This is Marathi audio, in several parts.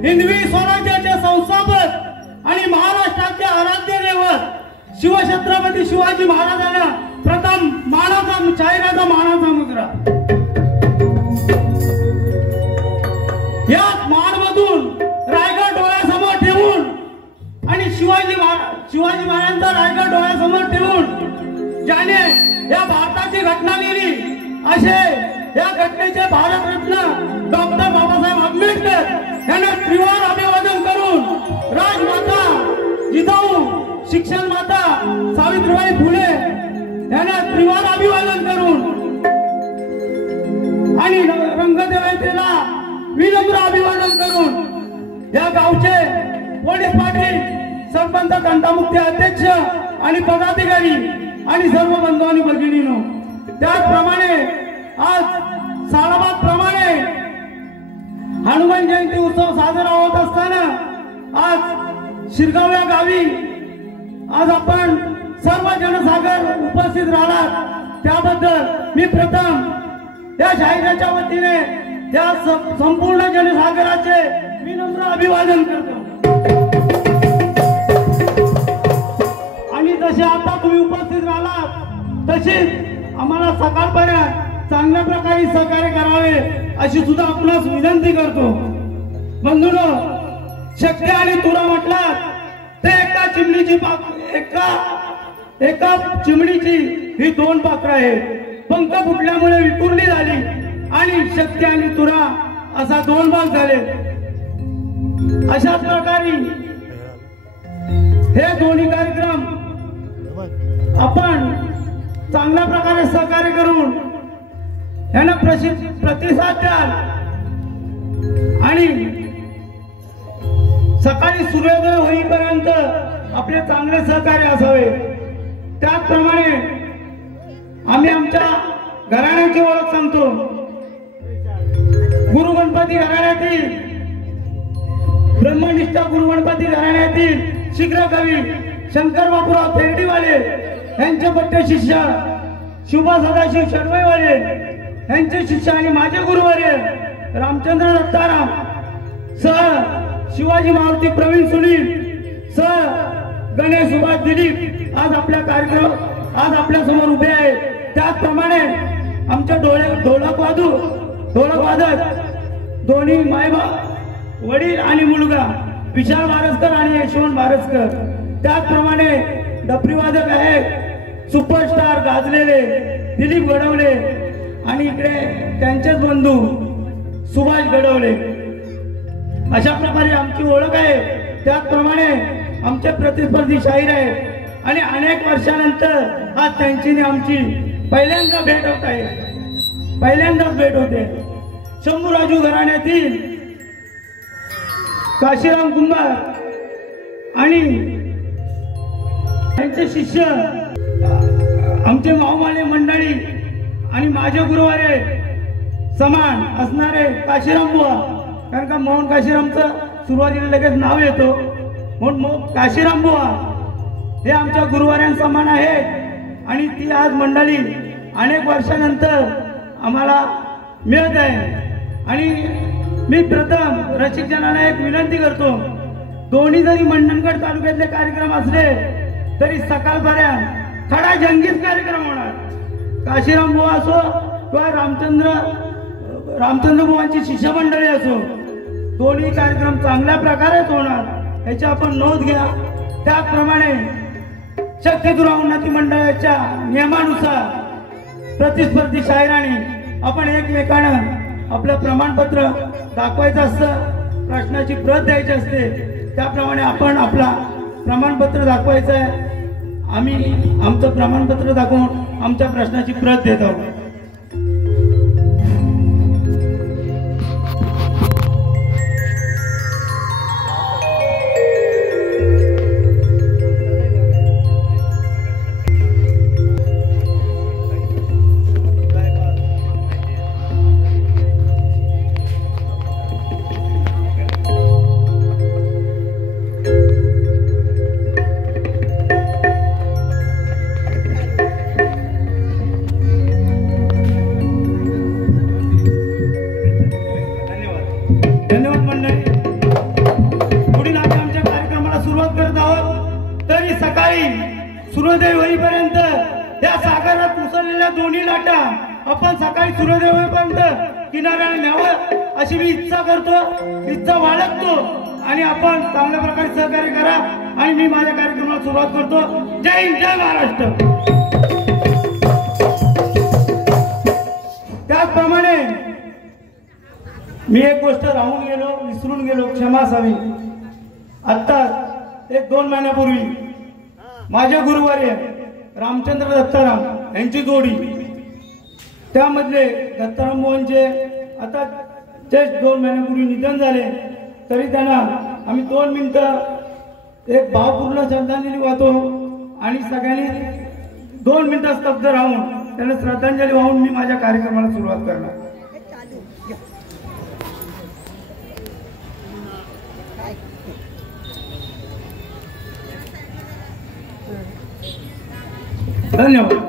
हिंदवी स्वराज्याचे संस्थापक आणि महाराष्ट्राचे आराध्य दैवत शिवछत्रपती शिवाजी महाराजांना प्रथम मानाचा शाहिराचा मानाचा मुद्रा या मानमधून रायगड डोळ्यासमोर ठेवून आणि शिवाजी महाराजांचा रायगड डोळ्यासमोर ठेवून ज्याने या भारताची घटना लिहिली असे या घटनेचे भारतरत्न डॉक्टर बाबासाहेब आंबेडकर यांना त्रिवार अभिवादन करून राजमाता जिजाऊ शिक्षण माता सावित्रीबाई फुले यांना त्रिवार अभिवादन करून आणि रंगदेवतेला विनम्र अभिवादन करून या गावचे पोलीस पाटील सरपंच तंटामुक्ती अध्यक्ष आणि पदाधिकारी आणि सर्व बंधू आणि भगिनींनो त्याचप्रमाणे आज सालाबाद प्रमाणे हनुमान जयंती उत्सव साजरा होत असताना आज शिरगाव या गावी आज आपण सर्व जनसागर उपस्थित राहिलात त्याबद्दल मी प्रथम या शाहिराच्या वतीने त्या संपूर्ण जनसागराचे विनम्र अभिवादन करतो आणि जसे आता तुम्ही उपस्थित राहिलात तशीच आम्हाला सकाळपर्यंत चांगल्या प्रकारे सहकार्य करावे अशी सुद्धा आपणास विनंती करतो बंधूंनो शक्ती आणि तुरा म्हटलं ते एका चिमणीची ही दोन पाखरं आहेत पंख फुटल्यामुळे विखुरली झाली आणि शक्ती आणि तुरा असा दोन भाग झाले अशाच प्रकारे हे दोन्ही कार्यक्रम आपण चांगल्या प्रकारे सहकार्य करून यांना प्रतिसाद द्याल आणि सकाळी सूर्योदय होईपर्यंत आपले चांगले सहकार्य असावे। त्याचप्रमाणे आम्ही आमच्या घराण्याची ओळख सांगतो। गुरु गणपती घराण्यातील ब्रह्मनिष्ठा गुरु गणपती घराण्यातील शीघ्र कवी शंकर बापूराव फेरडीवाले यांचे बट्टे शिष्य शिवबा सदाशिव शर्वईवाले यांचे शिष्य आणि माझे गुरुवर्य रामचंद्र दत्ताराम सह शिवाजी मारुती प्रवीण सुनील सह गणेश सुभाष दिलीप आज आपल्या कार्यक्रम आज आपल्या समोर उभे आहेत। त्याचप्रमाणे आमच्या ढोलक वादक दोन्ही मायबाप वडील आणि मुलगा विशाल बारसकर आणि यशवंत बारसकर। त्याचप्रमाणे डफरी वादक आहेत सुपरस्टार गाजलेले दिलीप गडवले आणि इकडे त्यांचेच बंधू सुभाष गडवले। अशा प्रकारे आमची ओळख आहे। त्याचप्रमाणे आमचे प्रतिस्पर्धी शाहीर आहेत आणि अनेक वर्षानंतर आज त्यांची आमची पहिल्यांदा भेट होत आहे। पहिल्यांदाच भेट होते। शंभूराजू घराण्यातील काशीराम कुंभार आणि त्यांचे शिष्य आमचे माऊमाले मंडळी आणि माझे गुरुवारे समान असणारे काशीराम बुवा, कारण का मोहन काशीरामचं सुरुवातीला लगेच नाव येतो म्हणून काशीराम बुवा हे आमच्या गुरुवाऱ्यांसमान आहेत आणि ती आज मंडळी अनेक वर्षानंतर आम्हाला मिळत आहे। आणि मी प्रथम रसिकजनांना एक विनंती करतो, दोन्ही जरी मंडणगड तालुक्यातले कार्यक्रम असले तरी सकाळपर्यंत खडा जंगीच कार्यक्रम होणार। काशीराम बुवा असो किंवा रामचंद्र बुवांची शिष्य मंडळी असो, दोन्ही कार्यक्रम चांगल्या प्रकारेच होणार याची आपण नोंद घ्या। त्याचप्रमाणे शक्यदुरा उन्नती मंडळाच्या नियमानुसार प्रतिस्पर्धी शाहिरांनी आपण एकमेकांना आपलं प्रमाणपत्र दाखवायचं असतं, प्रश्नाची प्रत द्यायची असते। त्याप्रमाणे आपण आपला प्रमाणपत्र दाखवायचं आहे। आम्ही आमचं प्रमाणपत्र दाखवून आमच्या प्रश्नाची प्रत देत आहोत। धन्यवाद मंडळी। पुढील आमच्या कार्यक्रमाला सुरुवात करत आहोत। तरी सकाळी सूर्योदय होईपर्यंत या सागरात उसळलेल्या दोन्ही लाटा आपण सकाळी सूर्योदय होईपर्यंत किनाऱ्याला न्यावं अशी मी इच्छा करतो, इच्छा बाळगतो आणि आपण चांगल्या प्रकारे सहकार्य करा आणि मी माझ्या कार्यक्रमाला सुरुवात करतो। जय हिंद, जय महाराष्ट्र। त्याचप्रमाणे मी एक गोष्ट राहून गेलो, विसरून गेलो, क्षमा असावी। आता 1-2 महिन्यापूर्वी माझे गुरुवार्य रामचंद्र दत्ताराम यांची जोडी, त्यामधले दत्ताराम मोहनचे आता जस्ट 2 महिन्यापूर्वी निधन झाले। तरी त्यांना आम्ही 2 मिनिटं एक भावपूर्ण श्रद्धांजली वाहतो आणि सगळ्यांनी 2 मिनिटं स्तब्ध राहून त्यांना श्रद्धांजली वाहून मी माझ्या कार्यक्रमाला सुरुवात करणार। धन्यवाद।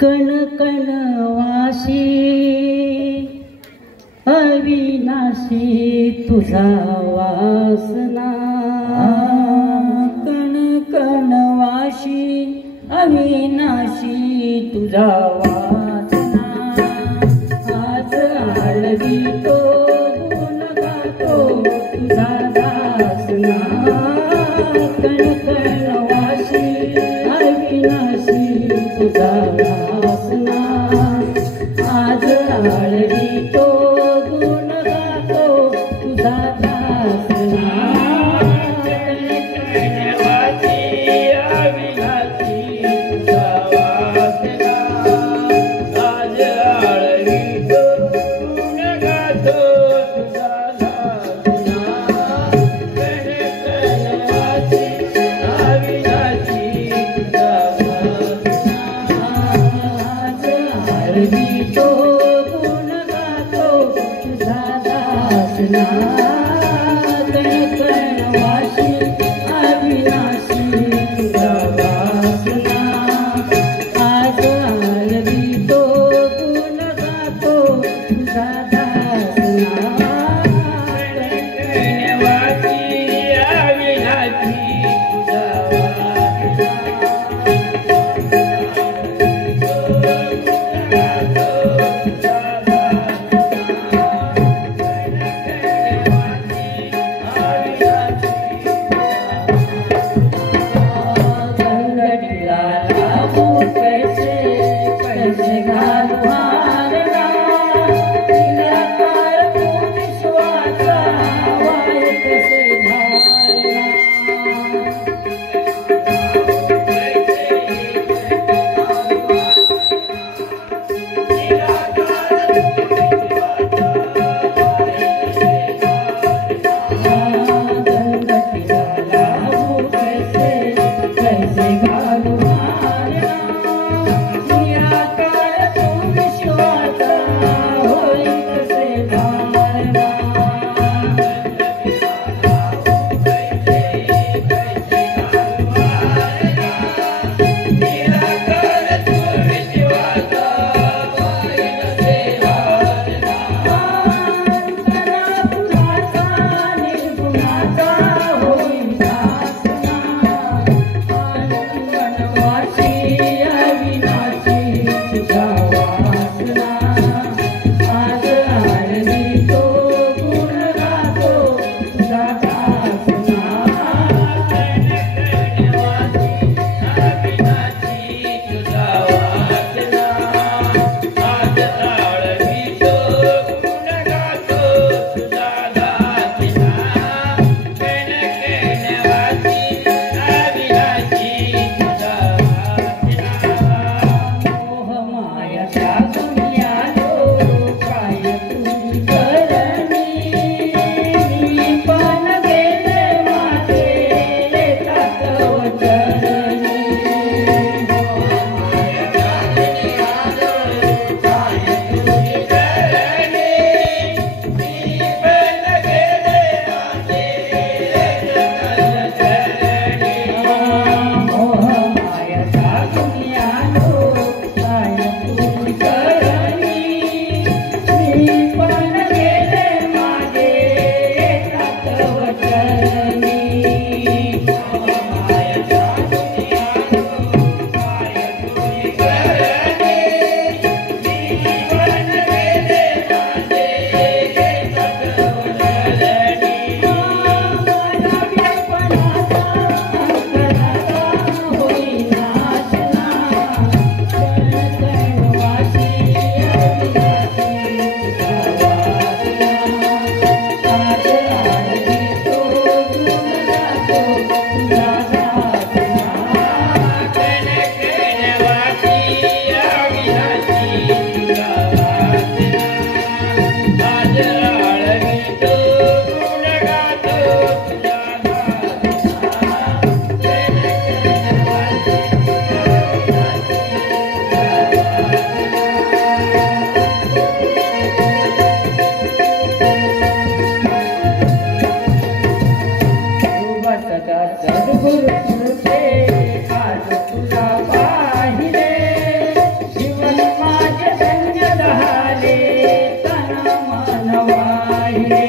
कण कण वाशी अविनाशी तुझा वासना, कण कण वाशी अविनाशी तुझा वासना, आज आळवी तो गुण गातो तुझा दासना, कण कण वाशी अविनाशी तुझा वासना, आज आळवी तो गुण गातो तुझा दासना, कण कण वाशी अविनाशी तुझा वासना, आज आळवी तो गुण गातो तुझा दासना, कण कण वाशी अविनाशी तुझा आळवी तो गुण गातो तुझा दासना, कण कण वाशी अविनाशी तुझा वासना, आज आळवी तो गुण गातो तुझा दासना, कण कण वाशी अविनाशी तुझा वासना, कैसे घालू हारना, मन वाहिले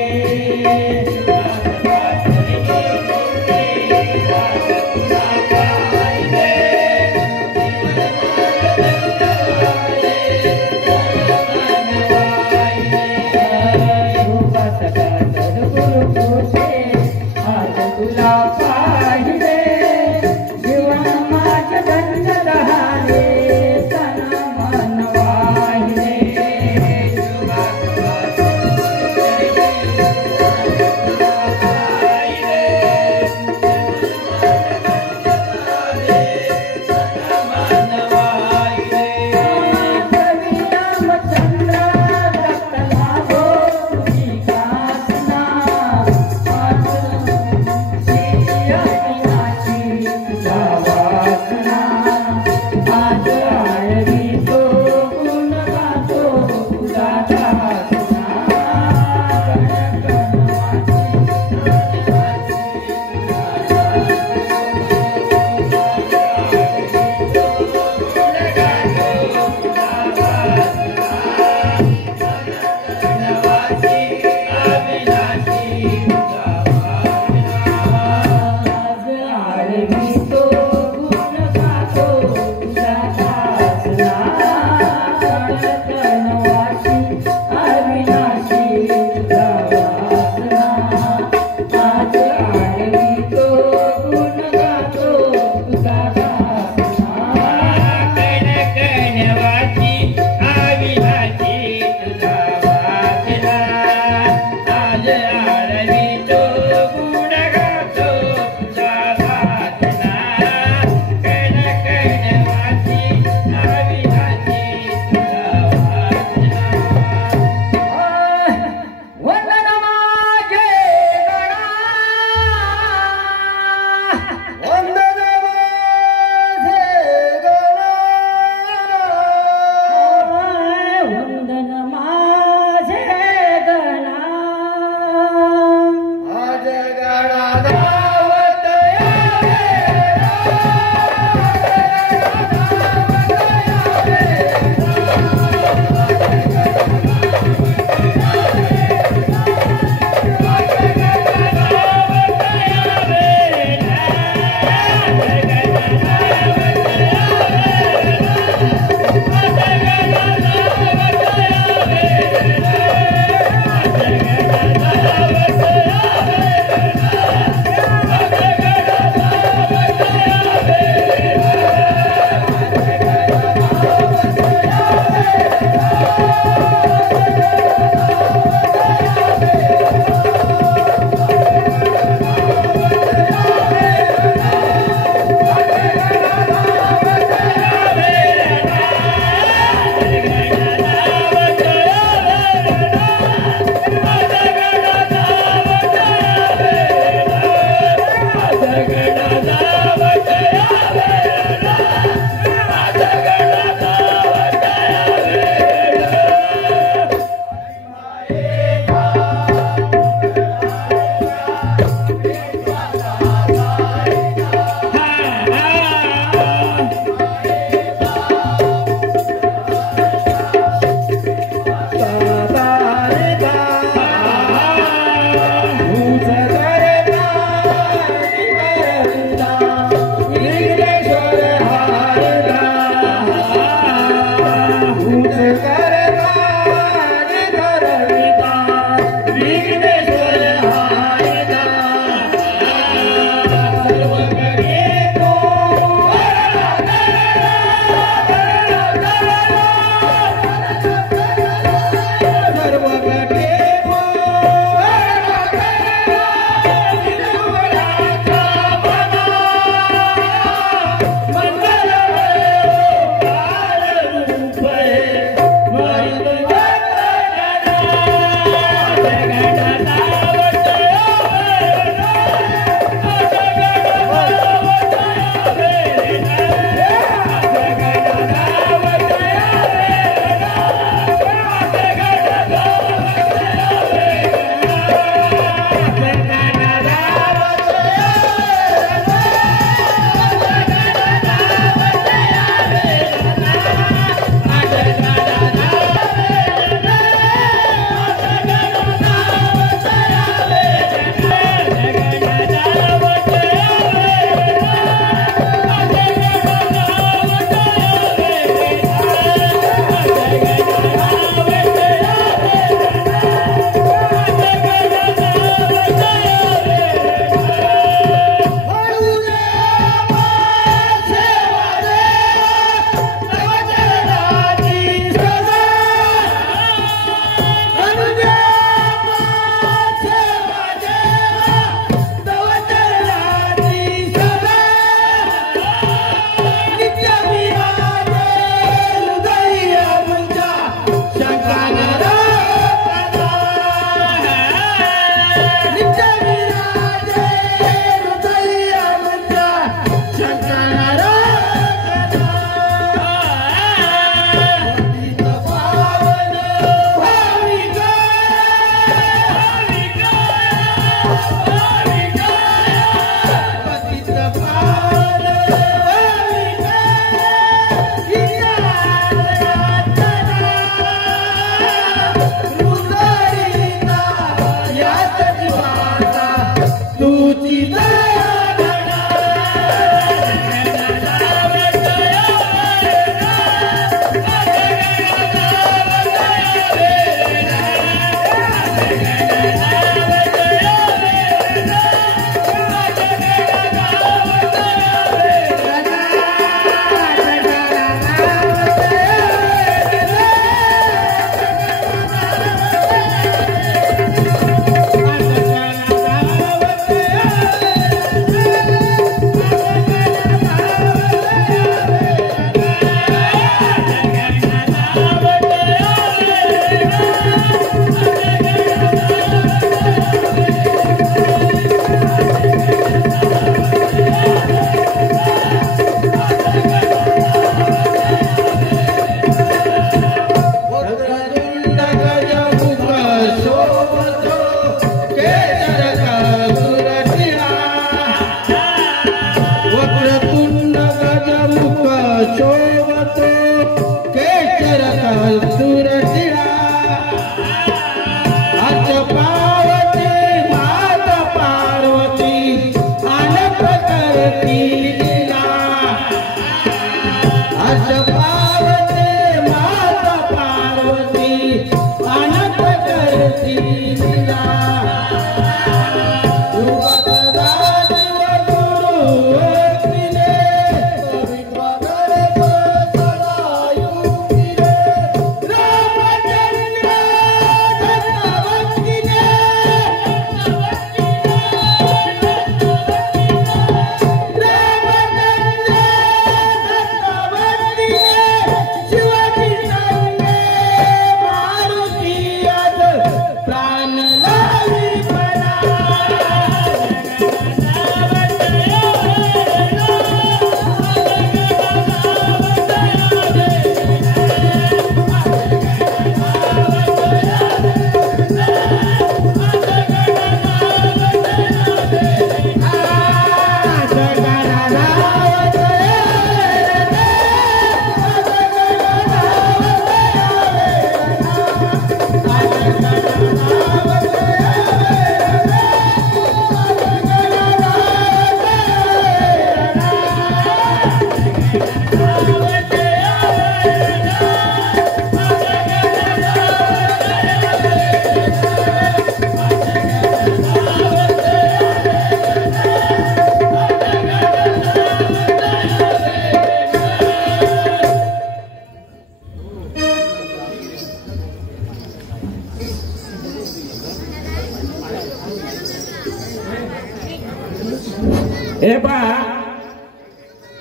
हे पहा,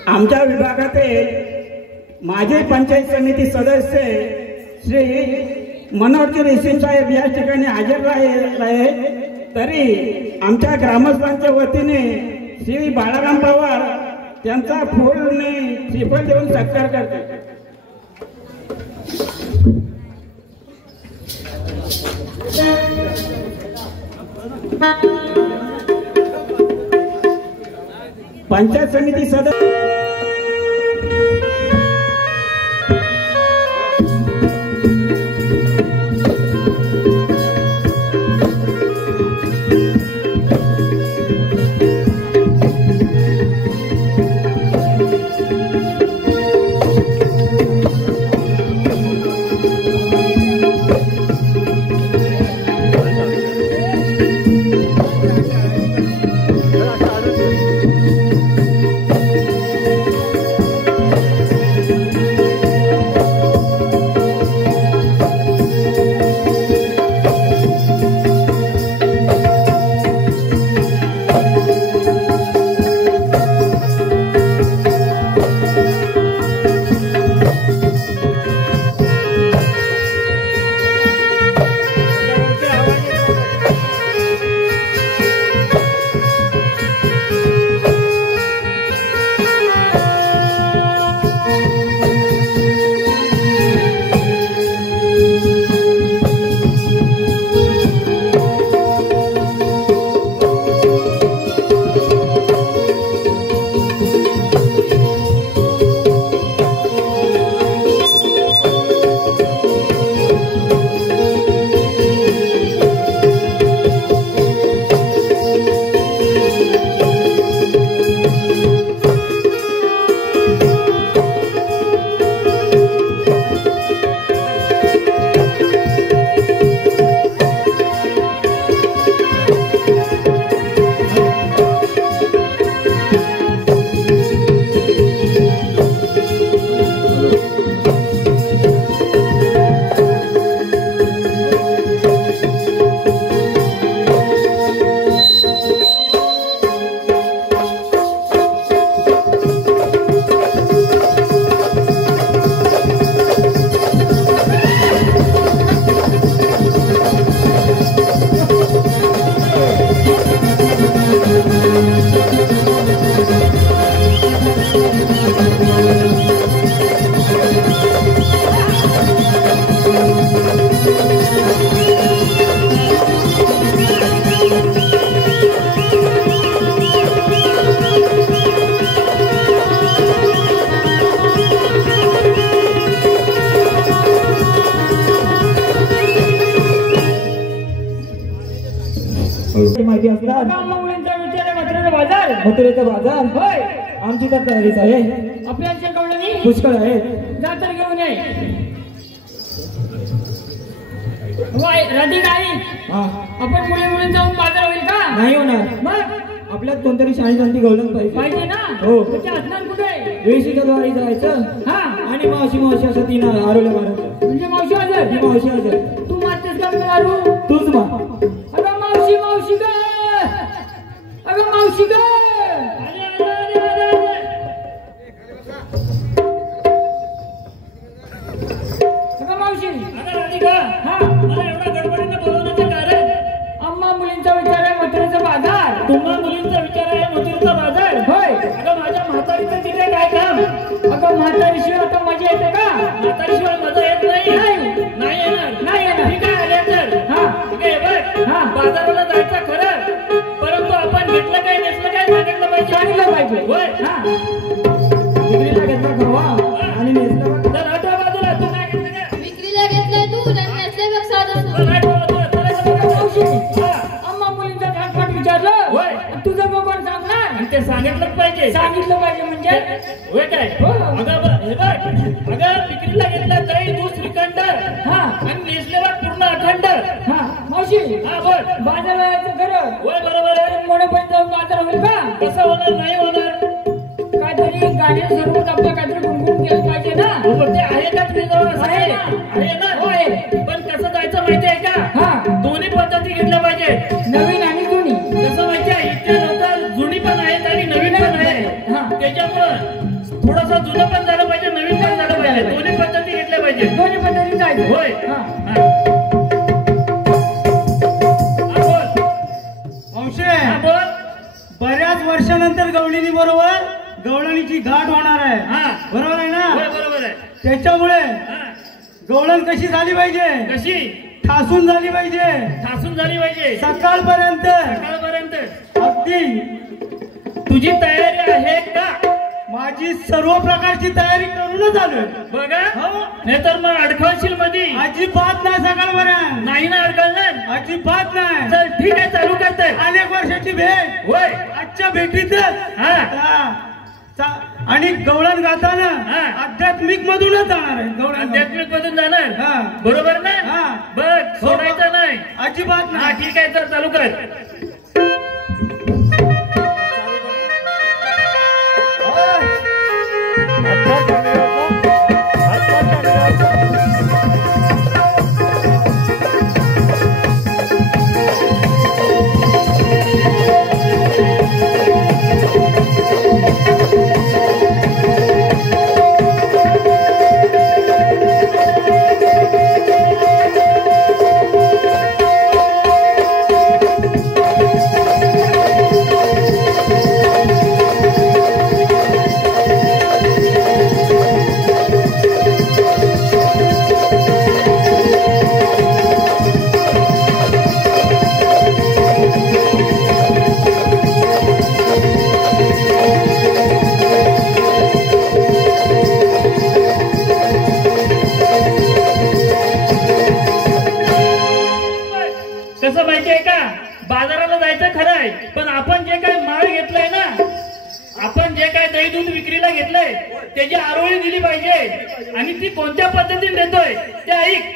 आमच्या विभागातील माजी पंचायत समिती सदस्य श्री मनोहरजी रेशीम साहेब या ठिकाणी हजर राहिले, तरी आमच्या ग्रामस्थांच्या वतीने श्री बाळाराम पवार त्यांचा फूलने श्रीफळ देऊन सत्कार करते. पंचायत समिती सदस्य माहिती असणार मथुरेचा बाजार होय, आमची तर तयारीच आहे. आपल्याच्या कवळणी पुष्कळ आहे, जातर घेऊन ये. राधिका आई, आपण मुली मुली जाऊन बाजार होईल का? नाही होणार. मग आपल्यात कोणतरी शाळी शांती गवलन पाहिजे ना. हो, ते असणार कुठे? वेशीच्या द्वारे जायचं. हा, आणि मावशी असं तिनं आरोल्या मारायचं. म्हणजे मावशी हजर. ती मावशी हजर. तू मारतेस का मारू? तूच मा. अगं मावशी ग, अगं मावशी ग. अगं मावशी. अगं राधिका, हा, मला एवढा गडबडीने बोलवण्याचं कारण? आम्हा मुलींचा विचार आहे मथुरेचा बाजार. तुम्हा मुलींचा विचार आहे मथुरेचा बाजार? होय. अगं माझ्या म्हातारीचं तिथे काय काम? अगं म्हातारीशिवाय आता मजा येते का? म्हातारीशिवाय मजा येत नाही. नाही येणार. नाही येणार. ठीक आहे, आले तर. हा, ठीक आहे. बघ, हा, बाजाराला जायचं खरं, परंतु आपण घेतलं काय नेसलं काय सांगितलं पाहिजे. सांगितलं पाहिजे. होय. हा, विक्रीला घेतला खवा आणि नेसला. तर आठवा बाजूला. तू काय घेतलं का? विक्रीला घेतलाय तू नेसल्यापेक्षा अम्मा मुलींचा घाटपाट विचारलं. होय. तुझं बरोबर सांगणार. आणि ते सांगितलं पाहिजे. सांगितलं पाहिजे म्हणजे होय काय? हो. अगं विक्रीला घेतला दही दूध श्रीखंड, हा, आणि नेसलेला पूर्ण अखंड. हा मावशी. हा बोल. बाजार जायचं खरं. होय बरोबर आहे. मोठे पण जाऊन बाजार होईल का? कसं होणार? नाही होणार. काहीतरी गाण्या स्वरूपात आपल्या काहीतरी गुणगुण केलं पाहिजे ना. ते आहे का तुझ्याजवळ? आहे ना. होय. पण कसं जायचं माहिती आहे का? हा, दोन्ही पद्धती घेतल्या पाहिजे, नवीन आणि जुनी. कसं माहिती आहे, इथे लोक जुनी पण आहेत आणि नवीन नवनीनी बरोबर गवळणीची गाठ होणार आहे. बरोबर आहे ना? बरोबर आहे. त्याच्यामुळे गवळण कशी झाली पाहिजे? कशी? ठासून झाली पाहिजे. ठासून झाली पाहिजे. सकाळपर्यंत अगदी. तुझी तयारी आहे का? माझी सर्व प्रकारची तयारी करूनच आलोय बघा. नाही तर मग अडखळशील मध्ये. अजिबात नाही. सकाळपर्यंत नाही ना अडकळणार? अजिबात नाही. चल ठीक आहे, चालू करते. अनेक वर्षाची भेट. होय. आजच्या भेटीतच. आणि गवळण गाताना आध्यात्मिक मधूनच जाणार आहे. गवळण आध्यात्मिक मधून जाणार. बरोबर ना? बघ, सोडायचं नाही अजिबात नाही. ठीक आहे, तर चालू कर. कसं माहितीये का? बाजाराला जायचं खरं आहे, पण आपण जे काही माळ घेतलाय ना, आपण जे काही दही दूध विक्रीला घेतलंय त्याची आरोळी दिली पाहिजे. आणि ती कोणत्या पद्धतीने देतोय ते ऐक.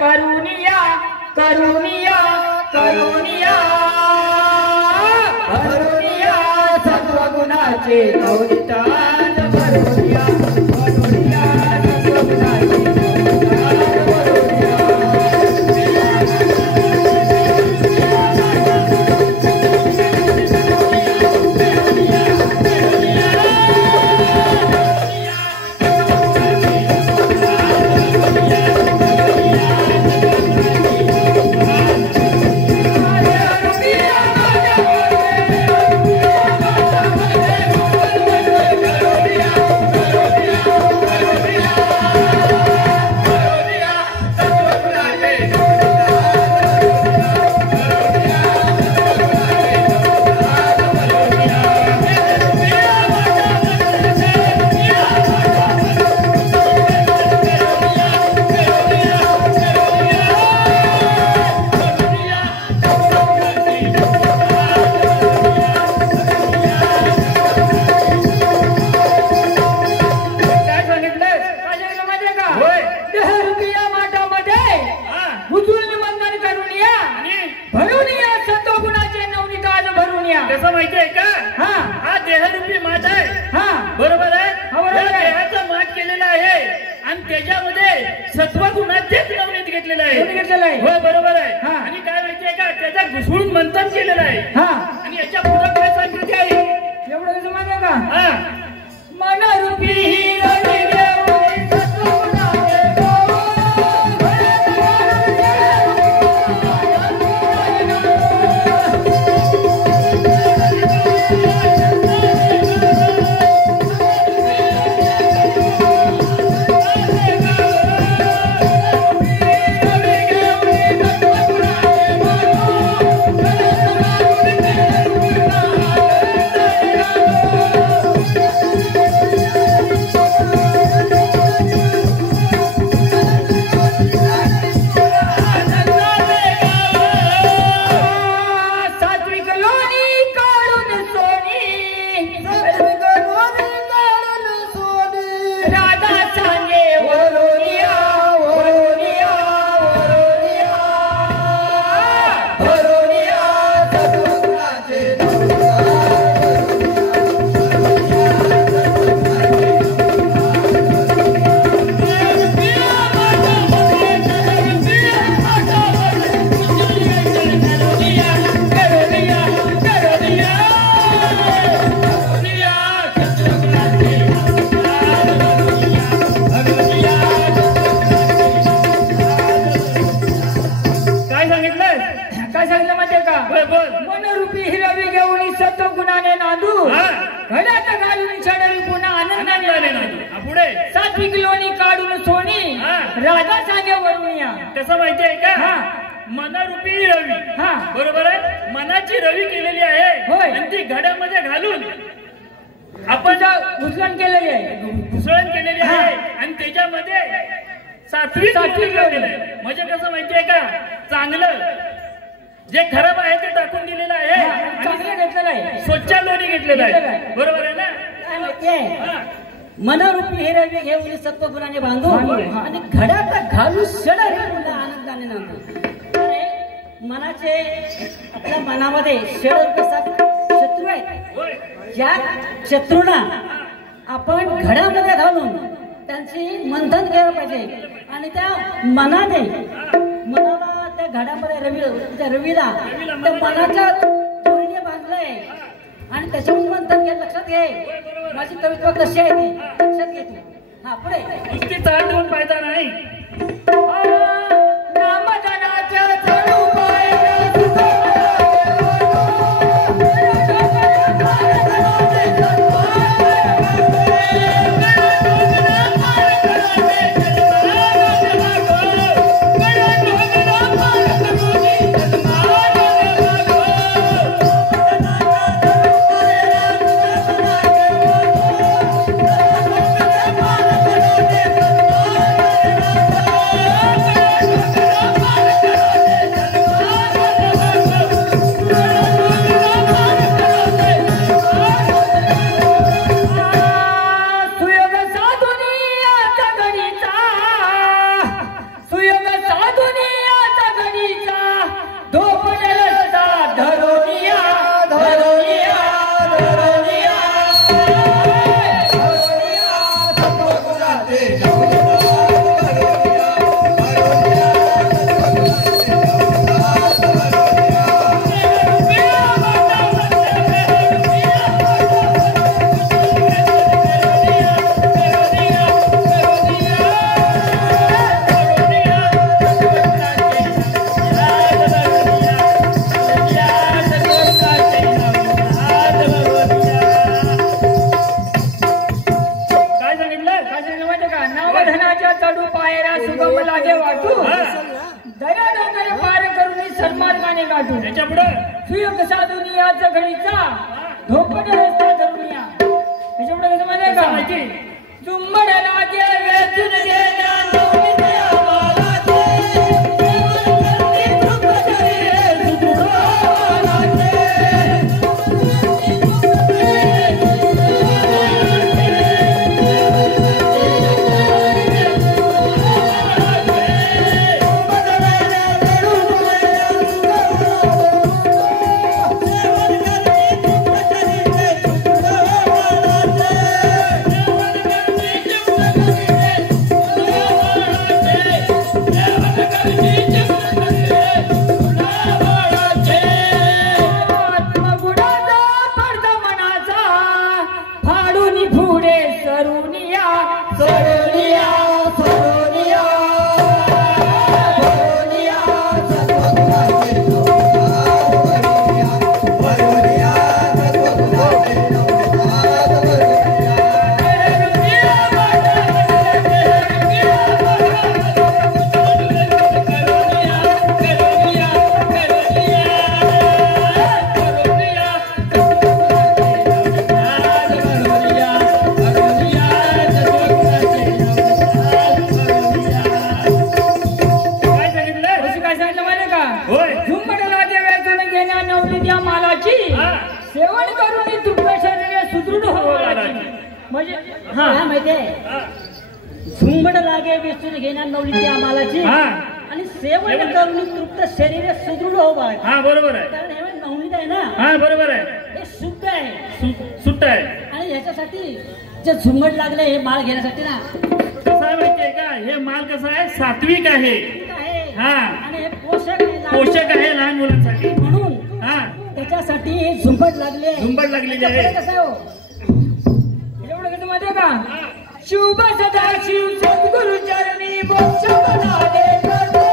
करुनिया करुनिया करुनिया करुनिया सत्वगुणाचे कौनितान करुनिया करुनिया सत्वगुणाचे कसं माहितीये का? हा देहरूपी माठ आहे. बरोबर आहे. देहाचा माठ केलेला आहे आणि त्याच्यामध्ये सत्वगुणाचेच नवनीत घेतलेलं आहे. हो बरोबर आहे. आणि काय माहितीये का? त्याचा घुसळून मंथन केलेलं आहे. आणि याच्या पुढे काय सांगितले आहे एवढं कसं माहिती का? मनरूपी हिरणी काय सांगितलं माहितीये का? होय, बोल. मनरूपी हिरवी घेऊन सत्व गुणाने नांदू, घड्यात घालून छडवी पुन्हा आनंदाने नांदू. पुढे सात्विक लोणी काढून सोनी, राधा सांगे वरून या. कसं माहिती आहे का? मनारूपी रवी. बरोबर आहे, मनाची रवी केलेली आहे आणि ती घड्यामध्ये घालून आपण घुसळण केलेली आहे, घुसळण केलेली आहे आणि त्याच्यामध्ये सात्विक म्हणजे कसं माहितीये का? चांगलं जे खराब आहे ते टाकून दिलेलं आहे, चांगलं घेतलेलं आहे, स्वच्छ लोणी घेतलेलं आहे. बरोबर आहे ना? काय माहितीये? मनरूपी हिरवी घेऊन सत्व गुणाने बांधू आणि घड्यात घालू शडरी पुन्हा आनंदाने नांदू. मनाचे आपल्या मनामध्ये शड कसा शत्रू आहे, ज्या शत्रूंना आपण घड्यामध्ये घालून त्यांची मंथन केलं पाहिजे आणि त्या मनाला त्या घड्यामध्ये रवीला त्या मनाच्या दोरीने बांधलंय आणि त्याच्याहून मंथन घ्या. लक्षात घे, माझी कविता कशी आहे ती लक्षात घे तू. हा पुढे नुसती चाल देऊन फायदा नाही. सुयोग साधून याचा घडीचा धोपट रस्ता धरून या. त्याच्यापुढे कसं माहिती आहे का? माहिती चुंबडला वेचून घेण्या सेवन करून तुमच्या शरीर सुदृढ होणार. म्हणजे काय माहितीये? झुंबड लागे वेचून घेण्या नवलीची आम्हालाची आणि सेवन करून तृप्त शरीर सुदृढ हो. बरोबर आहे, कारण हे नवनीत आहे ना. बरोबर आहे, हे शुद्ध आहे, सुट्ट आहे आणि ह्याच्यासाठी जे झुंबड लागले हे माळ घेण्यासाठी ना. कसं आहे माहितीये का? हे माल कसं आहे? सात्विक आहे आणि हे पोषक आहे लहान मुलांसाठी. म्हणून त्याच्यासाठी हे झुंबड लागले, झुंबड लागलेली आहे. कसं हो एवढं कसं माहितीये का? शुभ सदा शिव सद्गुरु चरणी मोक्ष प्रदाने करतो.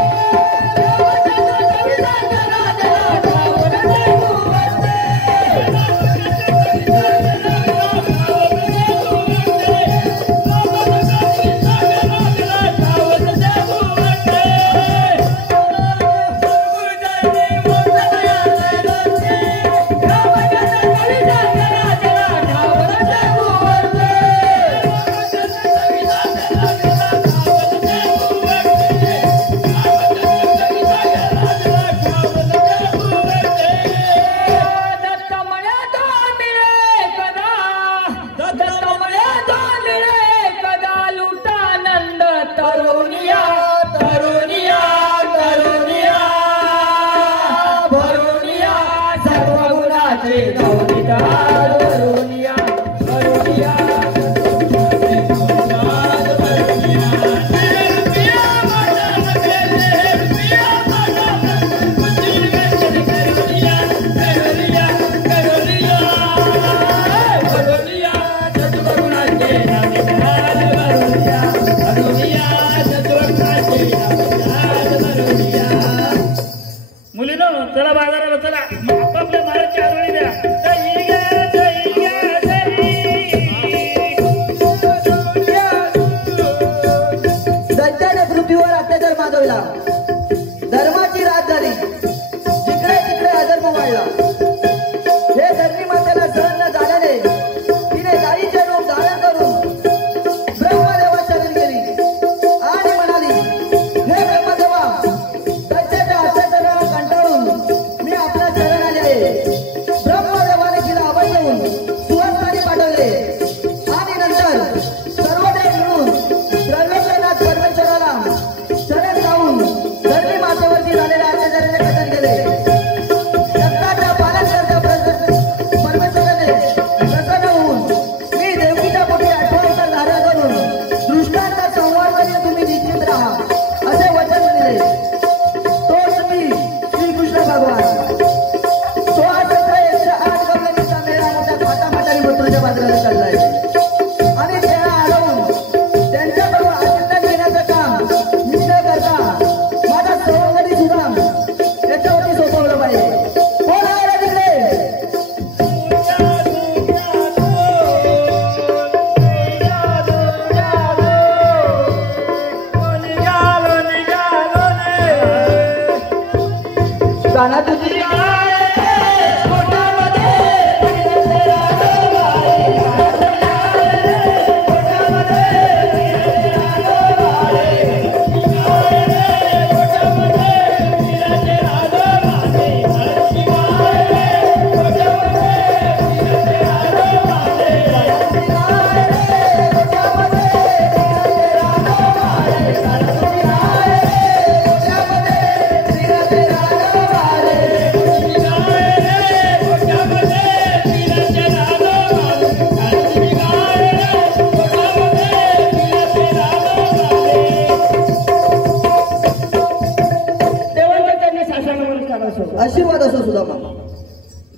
मुलीनो चला बाजाराला चला आपापल्या महाराजची आरोळी द्या जय गा, जय गा, जय. दैत्याने पृथ्वीवर अत्याचार माजवला, धर्माची राज झाली, जिकडे तिकडे अधर्म वाढला. हे धरणी मातेला सहन न झाल्याने तिने गायीचे रूप धारण करून ब्रह्मदेवा शरण गेली आणि म्हणाली, हे ब्रह्मदेवा, दैत्याच्या अत्याचाराला कंटाळून मी आपल्या शरण आले आहे. ब्रह्मदेवाने तिला अभय देऊन सुवस्थानी पाठवले आणि नंतर सर्वदेव मिळून त्रैलोक्यनाथ परमेश्वराला शरण जाऊन धरणी मातेवरती झालेल्या अत्याचाराचे खंडन केले. जगताच्या पालककर्त्या परमेश्वराने प्रसन्न होऊन मी देवकीच्या पोटी 18 अवतार धारण करून दृष्टांत संवार करीत तुम्ही निश्चित राहा असे वचन दिले. तोच मी श्रीकृष्ण भगवान 16,108 गवळणीचा मेळा मोठ्या थाटामाटाने मथुरेच्या बाजाराला चाललाय आणि त्याला अडवून त्यांच्याबरोबर आशीर्वाद घेण्याचं काम मी न करता माझा सवंगडी सुदाम याच्यावरती सोपवलं पाहिजे. कोण आहे रे तिकडे? गाणं तुझी आशीर्वाद असो सुदामा.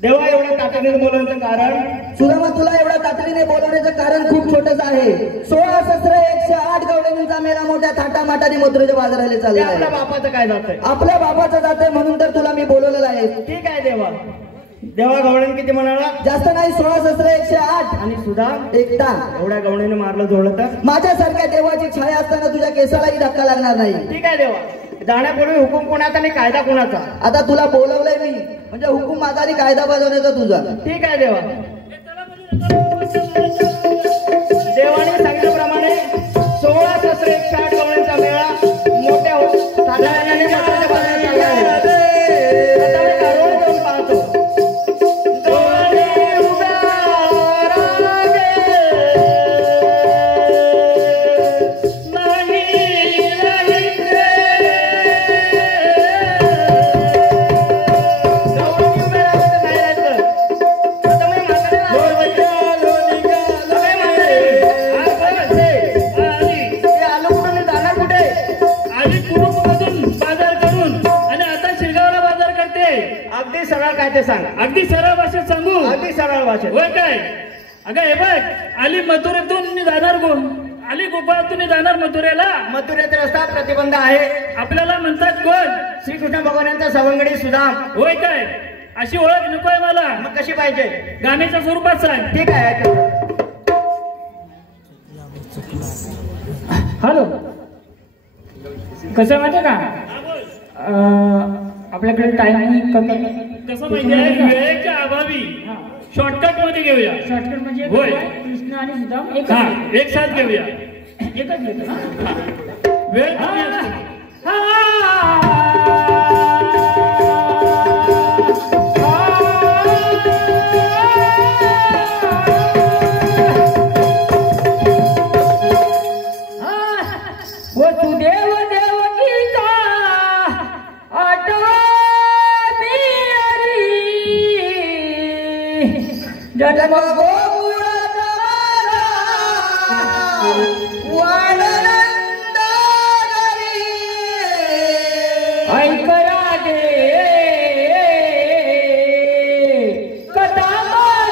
देवा एवढ्या तातडीने बोलवण्याचं कारण सुदामा, तुला एवढ्या तातडीने बोलवण्याचं कारण खूप छोटंच आहे. 16,108 गवळणींचा मेळा मोठ्या थाटामाटाने मथुरेच्या बाजाराला ते चालला आपल्या आहे. बापाचं काय जातंय? आपल्या बाबाचं जाते म्हणून तर तुला मी बोलवलेलं आहे. ठीक आहे देवा. देवा गवळण किती म्हणाला? जास्त नाही, 16,108 आणि सुद्धा एकटा. एवढ्या गवळीने मारलं जोडलं तर माझ्यासारख्या देवाची छाया असताना तुझ्या केसालाही धक्का लागणार नाही. ठीक आहे देवा. जाण्यापूर्वी हुकूम कोणाचा आणि कायदा कोणाचा? आता तुला बोलवलंय मी म्हणजे हुकूम माझा आणि कायदा बजावण्याचा तुझा. ठीक आहे देवा. देवाने सांगितल्याप्रमाणे 16,108 गवळींचा मेळा मोठ्या साधारणाने मथुरेच्या बाजारात चालला आहे. आता मी गाढवाला जाऊन पाहतो. डोळे उघडागे, नाही राहिले. गवळणी उभे राहिले तर नाही राहायचं. आता मी म्हाताऱ्याला सगळे म्हातारे. ते आलो कुठून जाणार कुठे? आधी कुरुपमधून बाजार करून आणि आता शिरगावला बाजार करते. अगदी सरळ काय ते सांग. अगदी सरळ भाषेत सांगू? अगदी सरळ भाषेत. होय काय? अगं हे बघ, आली मथुरेतून मी जाणार आली गोपाळातून जाणार मथुरेला. मथुरेत रस्ता प्रतिबंध आहे. आपल्याला म्हणतात कोण? श्रीकृष्ण भगवानांचा सवंगडी सुदाम. होय काय? अशी ओळख नकोय मला. मग कशी पाहिजे? गाण्याच्या स्वरूपात सांग. ठीक आहे. हॅलो, कसं माहिती का, आपल्याकडे टाइम कमी आहे. कसं माहितीये, वेळेच्या अभावी शॉर्टकट मध्ये घेऊया. शॉर्टकट म्हणजे होय. कृष्ण आणि सुदाम एक साथ घेऊया. एकच घेतो ना. वेळ कमी असते. वसुदेव देवकीचा आठवणी जन्म गोकुळाचा वाडनंद घरी. ऐक राजे कथा माझी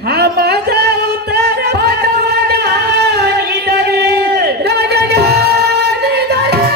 ऐक राजे कथा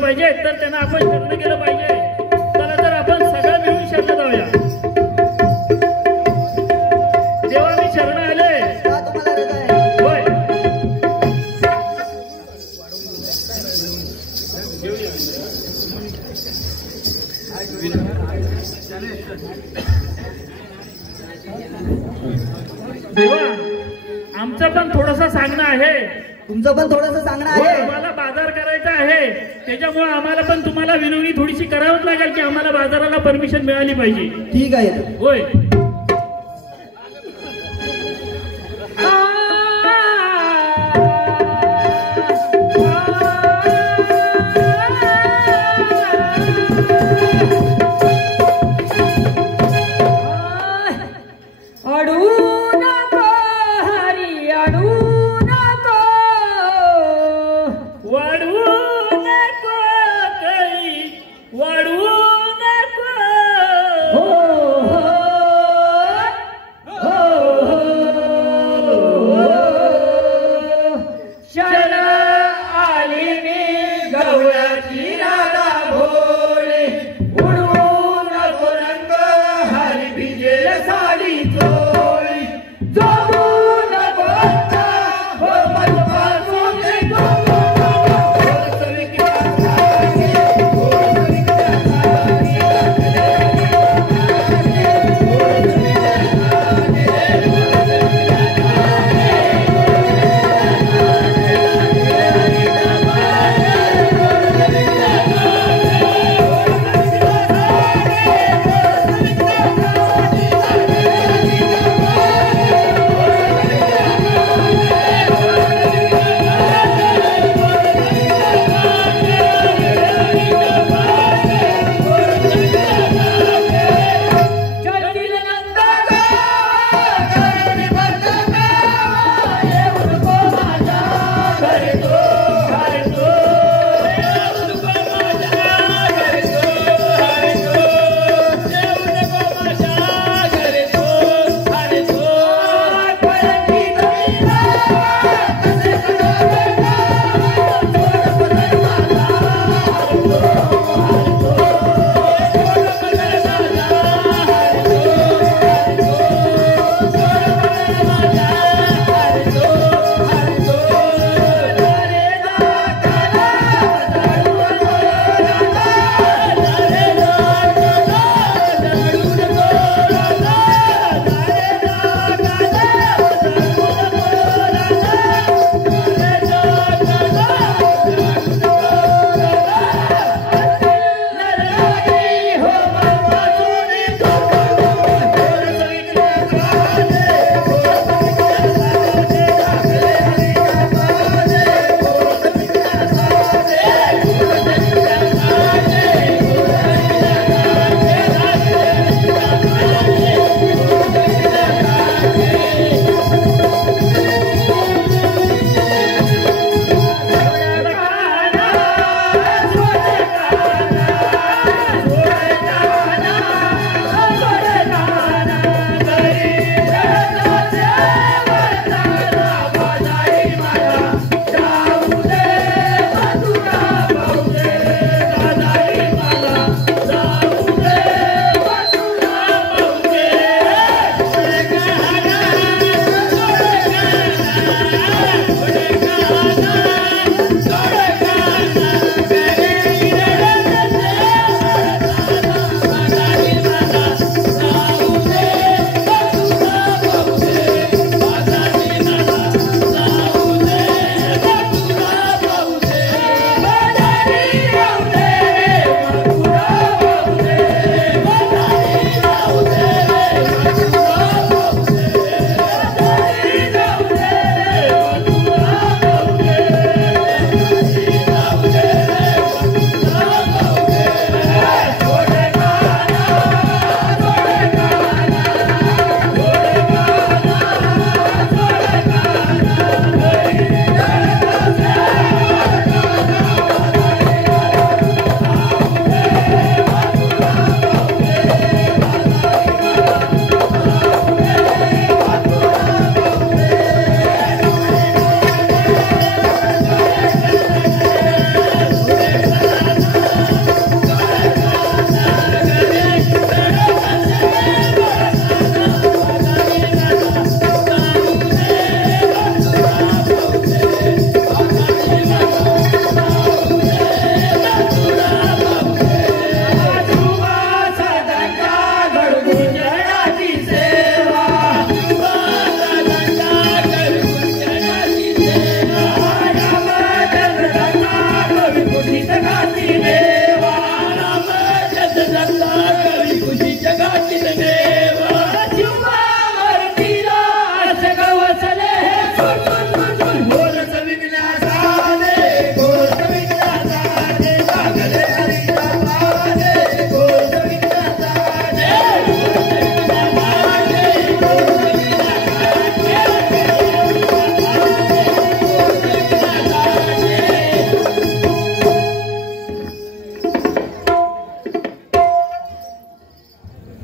पाहिजे तर त्यांना आपण शरण केलं पाहिजे. चला तर आपण सगळं मिळून शरण जाऊया. देवा मी शरण आले. होय देवा आमचं पण थोडंसं सांगणं आहे. तुमचं पण थोडंसं सांगणं आहे. आम्हाला बाजार करायचा आहे त्याच्यामुळे आम्हाला पण तुम्हाला विनवणी थोडीशी करावंच लागेल की आम्हाला बाजाराला परमिशन मिळाली पाहिजे. ठीक आहे. होय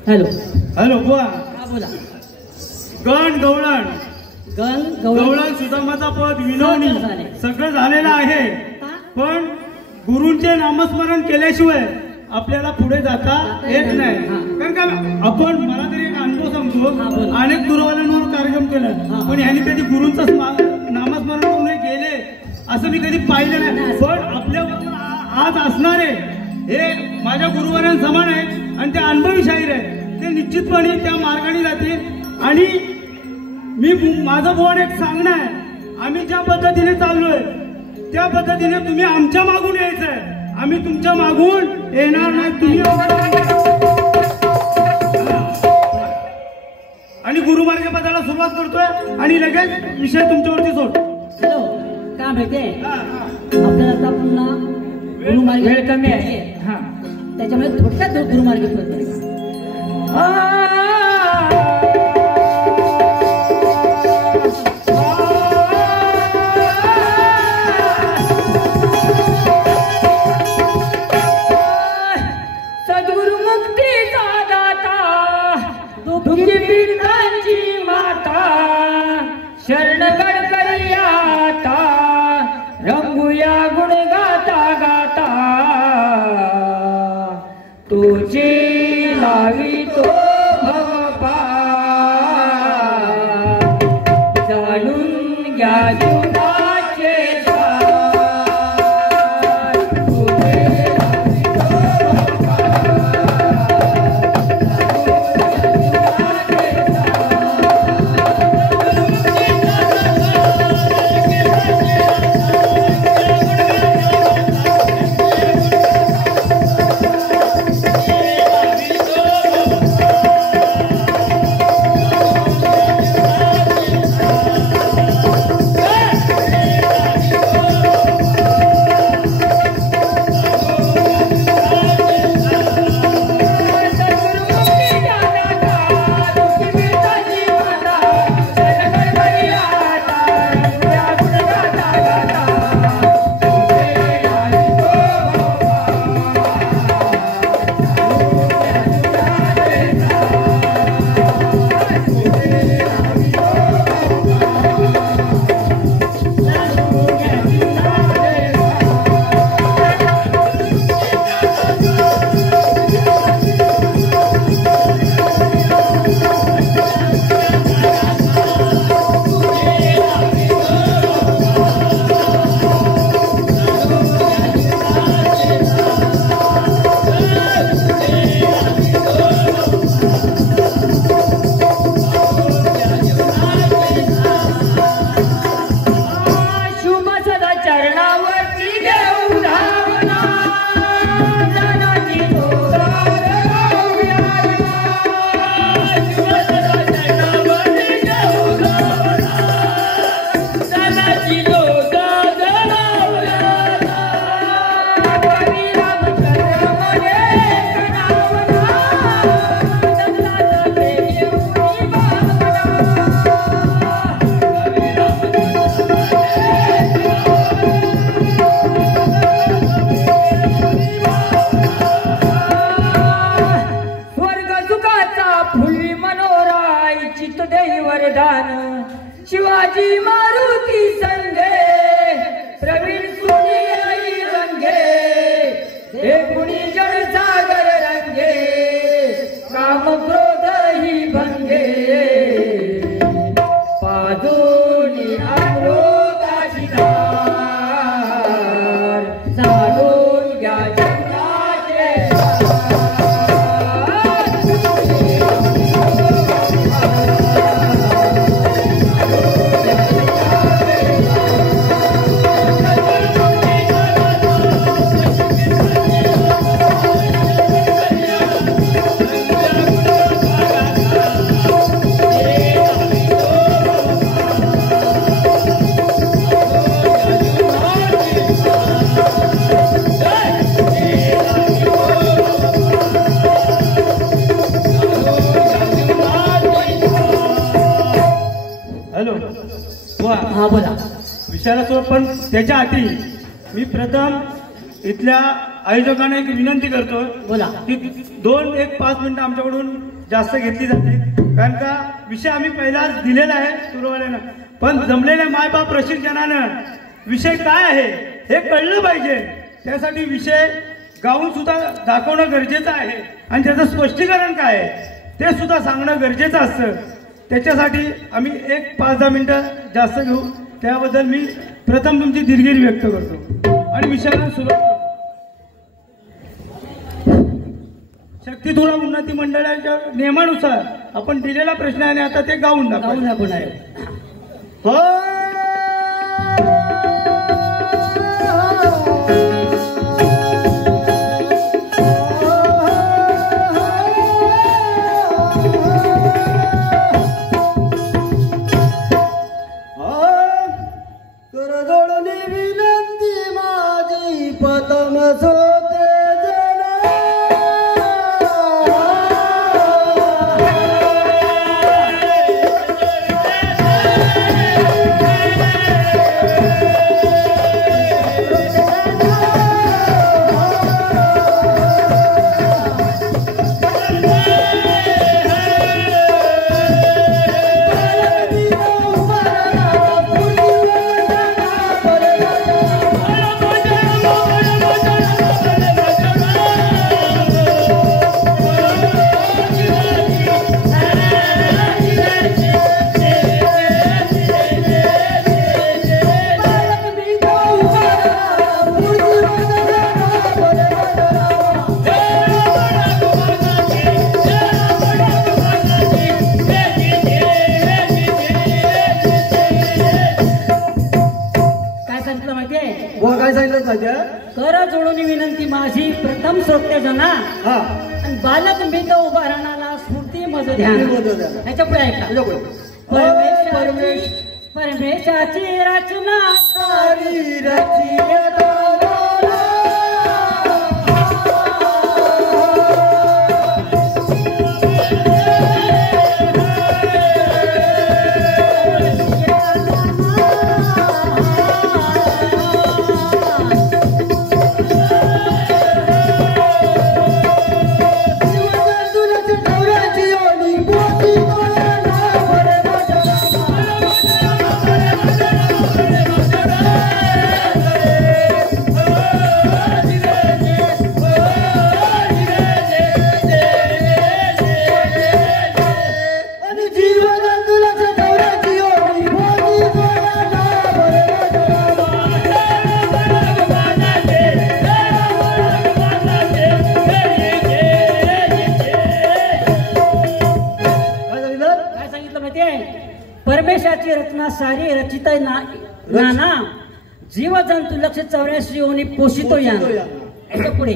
हॅलो हॅलो बुवा. हा बोला. गण गवळण गवळण सुदामाचा पद विनवणी सगळं झालंय. सगळं झालेलं आहे. हा? पण गुरूंचे नामस्मरण केल्याशिवाय आपल्याला पुढे जाता येत नाही. हा. कारण का आपण मला तरी एक अनुभव हा, सांगतो. बोला. अनेक गुरुवाल्यांवर कार्यक्रम केला हा. पण यांनी कधी गुरूंचं नामस्मरण करून गेले असं मी कधी पाहिलं नाही. नाही. पण आपल्याबरोबर आज असणारे हे माझ्या गुरुवारांसमान आहेत आणि ते अनुभवी शाहीर आहेत. ते निश्चितपणे त्या मार्गाने जातील. आणि माझं बोर्ड एक सांगणं आहे, आम्ही ज्या पद्धतीने चाललोय त्या पद्धतीने तुम्ही आमच्या मागून यायचंय. आम्ही तुमच्या मागून येणार नाही. तुम्ही आणि गुरुमार्ग पदाला सुरुवात करतोय आणि लगेच विषय तुमच्यावरती सोड. हॅलो काय माहितीये आपल्याला आता पुन्हा गुरुमार्ग वेळ कमी आहे. हा त्याच्यामुळे थोडक्यात गुरुमार्ग करतो. सद्गुरु मुक्तीचा दाता, दुःखी पीडितांची माता, शरण गडकरी आता, रंगूया गुण गाता गाता, तुझे लावी तो भवपार, जाणून घ्या जीवनाचे सार, तुझे लावी तो देई वरदान शिवाजी मारुती संगे प्रवीण सुनी आई रंगे हे कुणी जळ सागर रंगे काम क्रोध ही भंगे पादोनी अमृताची धार जाणून घ्या जगाचे हा बोला विचारासोबत पण त्याच्या आधी मी प्रथम इथल्या आयोजकांना एक विनंती करतो बोला की 2-5 मिनिटं आमच्याकडून जास्त घेतली जाते कारण का विषय आम्ही पहिलाच दिलेला आहे सुरुवातीला पण जमलेल्या मायबाप प्रशिक्षणानं विषय काय आहे हे कळलं पाहिजे त्यासाठी विषय गाऊन सुद्धा दाखवणं गरजेचं आहे आणि त्याचं स्पष्टीकरण काय आहे ते सुद्धा सांगणं गरजेचं असतं त्याच्यासाठी आम्ही 5-10 मिनिटं जास्त घेऊ त्याबद्दल मी प्रथम तुमची दिलगिरी व्यक्त करतो आणि विषयाला सुरुवात करतो शक्ती तुला उन्नती मंडळाच्या नियमानुसार आपण दिलेला प्रश्न आहे आणि आता ते गाऊन दाखवून आहे हो कर जोडून विनंती माझी प्रथम श्रोतेजना आणि बालक मित उभा राहणारा स्फूर्ती मज ध्यान ह्याच्या पुढे ऐका परमेशाची रचना सारी परमेशाची रचना सारी रचित नाना जीव जंतू 184 योनी पोषितो याना पुढे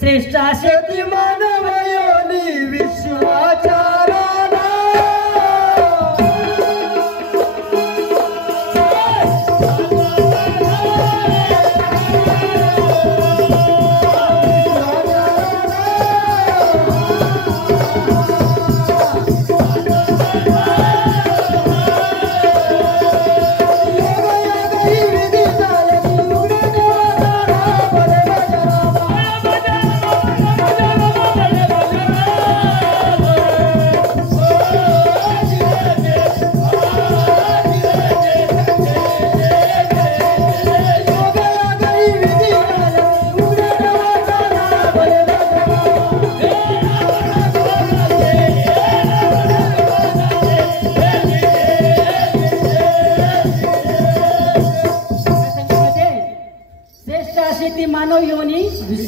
श्रेष्ठ असे मानव योनी विश्वाचार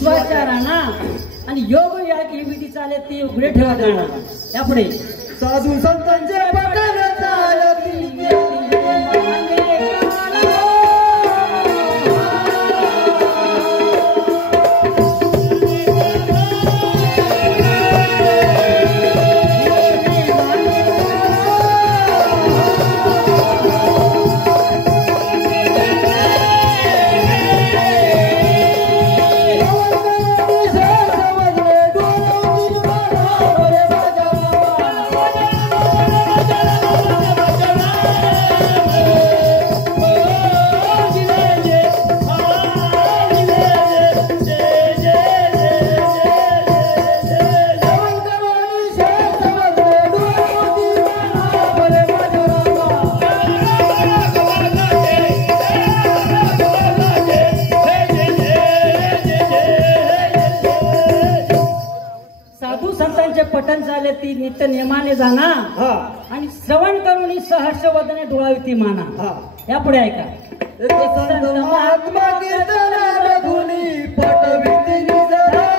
विश्वाचाराना आणि योग या ही विधी चाले ती उघडे ठेवा जाणार यापुढे साधू संतांचे बटन चालती पठण झाले ती नित्य नियमाने जाणा आणि श्रवण करून सहर्ष वदने डोळावी ती माना यापुढे ऐका महात्मा कीर्तन रघुनी पटविती निजरा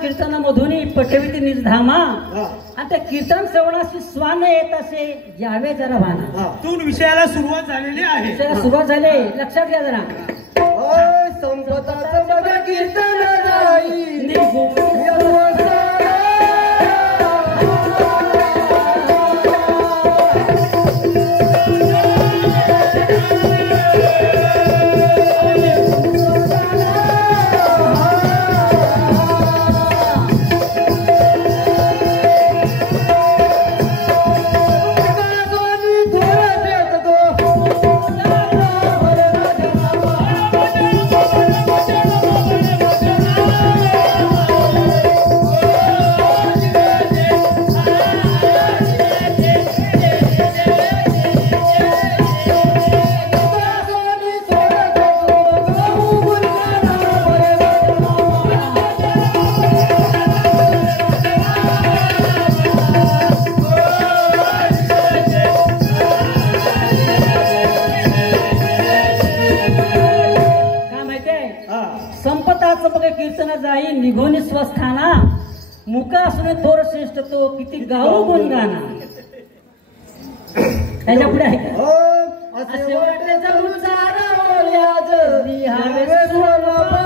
कीर्तनामधूनही पटविती निजधामा आणि त्या कीर्तन श्रवणाशी स्वान येत असे यावे जरा भाना तून विषयाला सुरुवात झालेली आहे सुरुवात झाली लक्षात घ्या जरा संपताचं मग कीर्तन जाई कीर्तन जाई निघोनी स्वस्थाना मुख असणे थोर श्रेष्ठ तो किती गाऊ गुणगाना त्याच्या पुढे असे वाटले जणू चारा ओल्या जरी हवे स्वरपाना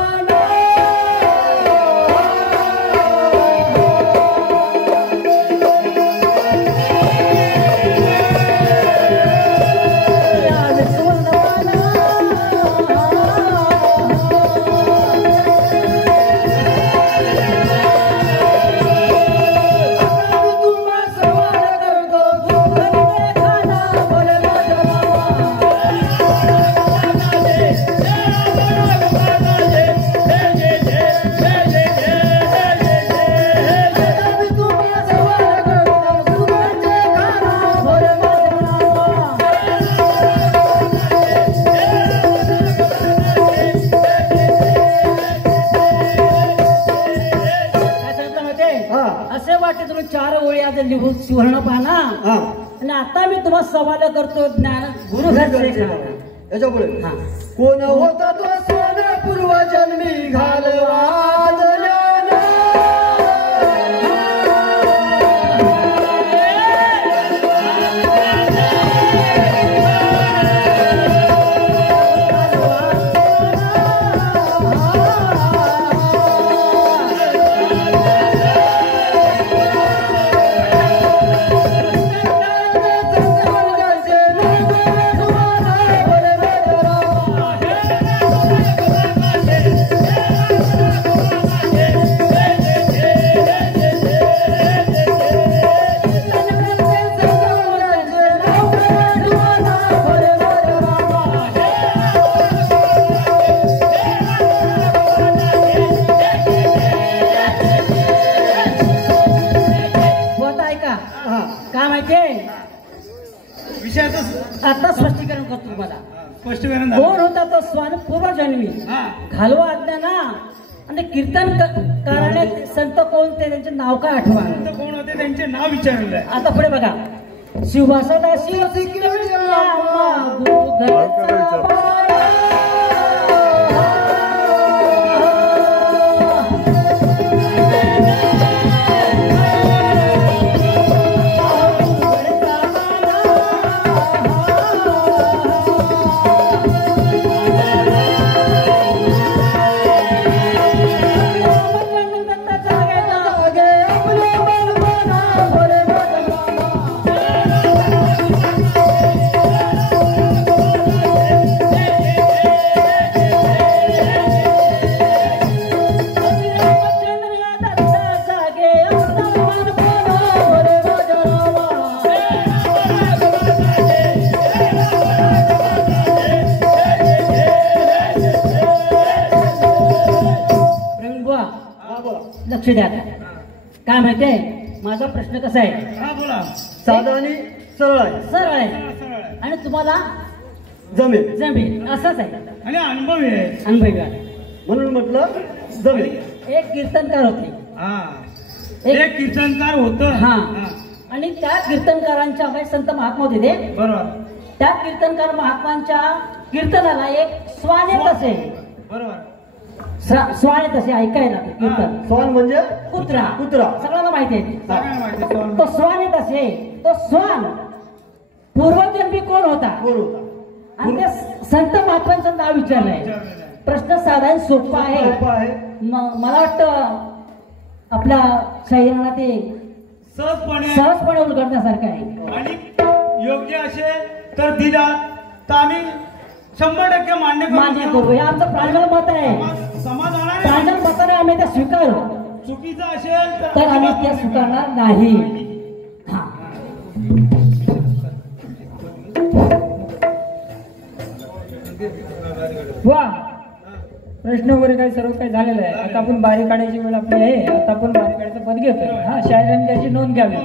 लिहून सुवर्ण पाना आणि आता मी तुम्हाला सवाल करतो ज्ञान गुरु घरचे याच्या पुढे कोण होता तो सोना पूर्वजन्मी घालवा विषयाचं आता स्पष्टीकरण करतो तुम्हाला. स्पष्टीकरण कोण होता तो स्वान पूर्वजन्मी हा घालवा अज्ञाना आणि कीर्तनकाराने संत कोणते त्यांचे नाव काय आठवा. संत कोण होते त्यांचे नाव विचारलं आहे. आता पुढे बघा. शिवसदा शिव लक्ष द्या. काय माहितीये माझा प्रश्न कसा आहे. हा बोला. साधा आणि सरळ आहे. सरळ आहे सरळ आहे. आणि तुम्हाला जमेल जमेल असंच आहे. आणि अनुभवी आहे. अनुभवी आहे. म्हणून म्हटलं जमेल. एक कीर्तनकार होते. हा एक कीर्तनकार होत. हा आणि त्या कीर्तनकारांच्या काही संत महात्मा होते ते. बरोबर. त्या कीर्तनकार महात्मांच्या कीर्तनाला एक स्वान येत असे. बरोबर. स्वान येत असे ऐकायला ते कीर्तन. स्वान म्हणजे कुत्रा. कुत्रा. सगळ्यांना माहिती आहे. सगळ्यांना माहिती आहे स्वान. तो स्वान येत असे. तो स्वान पूर्वजन्मी कोण होता कोण होता. आणि त्या संत महात्मांचं नाव विचारलंय. प्रश्न साधारण सोपा आहे. सोपा आहे. मला वाटतं आपल्या शरीराला ते सहजपणे उलगडण्यासारखं आहे. आणि योग्य असेल तर दिला तर आम्ही 100% मान्य करू. हे आमचं प्रांजळ मत आहे. समाधानाने प्रांजळ मताने आम्ही ते स्वीकारू. चुकीचं असेल तर आम्ही ते स्वीकारणार नाही. हा वा प्रश्न वगैरे काही सर्व काही झालेलं आहे. आता आपण बारी काढायची वेळ आपली आहे. आता आपण बारी काढायचं पद घेतोय. हा शायरांनी त्याची नोंद घ्यावी.